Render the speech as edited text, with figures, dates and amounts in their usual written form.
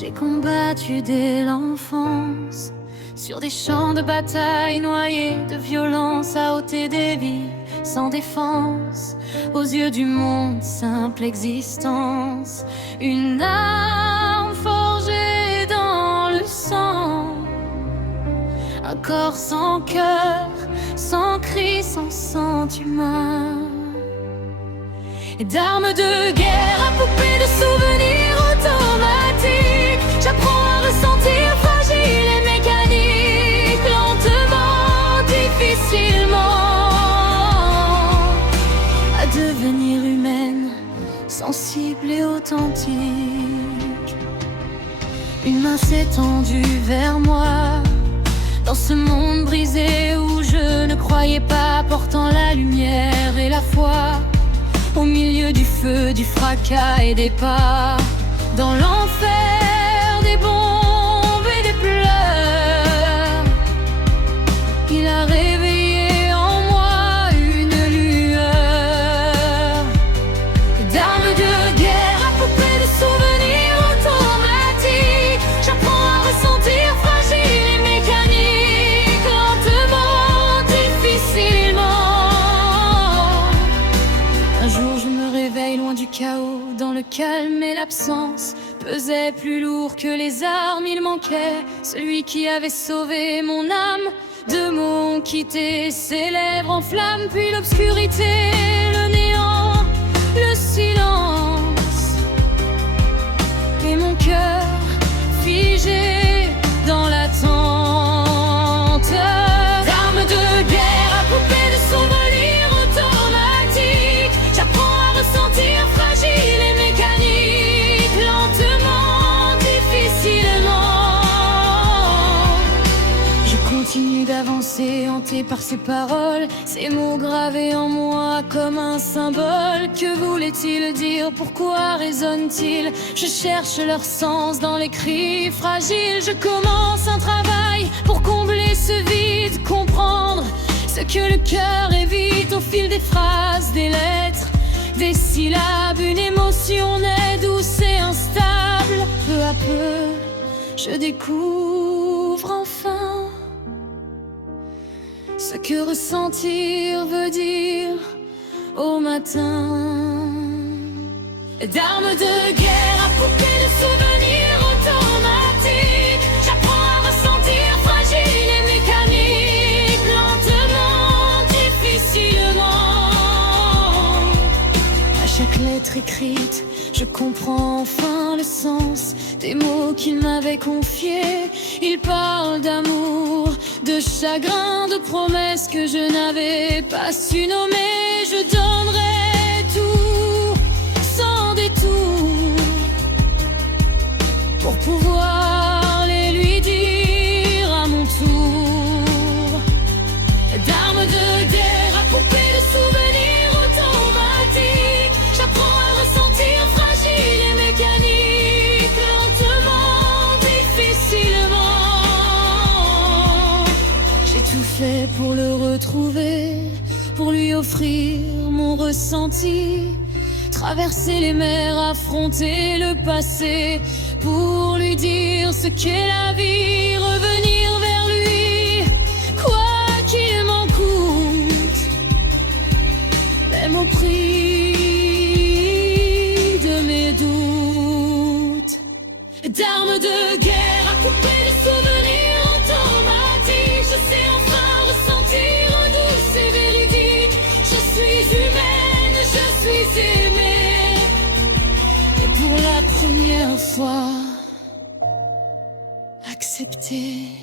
J'ai combattu dès l'enfance, sur des champs de bataille noyés de violence, à ôter des vies sans défense. Aux yeux du monde, simple existence, une arme forgée dans le sang. Un corps sans cœur, sans cri, sans sentiment. Et d'armes de guerre à poupées de souvenirs automatiques, j'apprends à ressentir fragile et mécanique, lentement, difficilement, à devenir humaine, sensible et authentique. Une main s'est tendue vers moi, dans ce monde brisé où je ne croyais pas, portant la lumière et la foi. Au milieu du feu, du fracas et des pas, dans l'enfer des bombes et des pleurs, il a réveillé en moi une lueur. D'armes de guerre à poupées de souvenirs automatiques, j'apprends à ressentir fragile et mécanique, lentement, difficilement. Un jour je me réveille loin du chaos, dans le calme et l'absence. Pesait plus lourd que les armes, il manquait celui qui avait sauvé mon âme. Deux mots ont quitté ses lèvres en flammes, puis l'obscurité, le néant, le silence. Et mon cœur figé dans l'attente. D'armes de guerre à poupées de souvenirs automatiques, j'apprends à ressentir fragile et mécanique, lentement, difficilement. Je continue d'avancer, hanté par ces paroles, ces mots gravés en moi comme un symbole. Que voulait-il dire? Pourquoi résonne-t-il? Je cherche leur sens dans les cris fragiles. Je commence un travail pour combler ce vide, comprendre ce que le cœur évite au fil des phrases, des lettres, des syllabes. Une émotion naît douce et instable. Peu à peu, je découvre enfin ce que ressentir veut dire au matin. D'armes de guerre à poupées de souvenirs automatiques, j'apprends à ressentir fragile et mécanique, lentement, difficilement. À chaque lettre écrite, je comprends enfin le sens des mots qu'il m'avait confiés. Il parle d'amour, de chagrin, de promesses que je n'avais pas su nommer. Je donnerai tout, sans détour, pour pouvoir les lui dire à mon tour. D'armes de guerre à poupées de souvenirs automatiques, j'apprends à ressentir fragile et mécanique, lentement, difficilement. J'ai tout fait pour le retrouver, pour lui offrir mon ressenti, traverser les mers, affronter le passé, pour lui dire ce qu'est la vie, revenir vers lui, quoi qu'il m'en coûte, même au prix de mes doutes. D'armes de guerre à poupées de souvenirs automatiques, je sais enfin ressentir douce et véridique. Je suis humaine, je suis aimée, et pour la première fois, acceptée.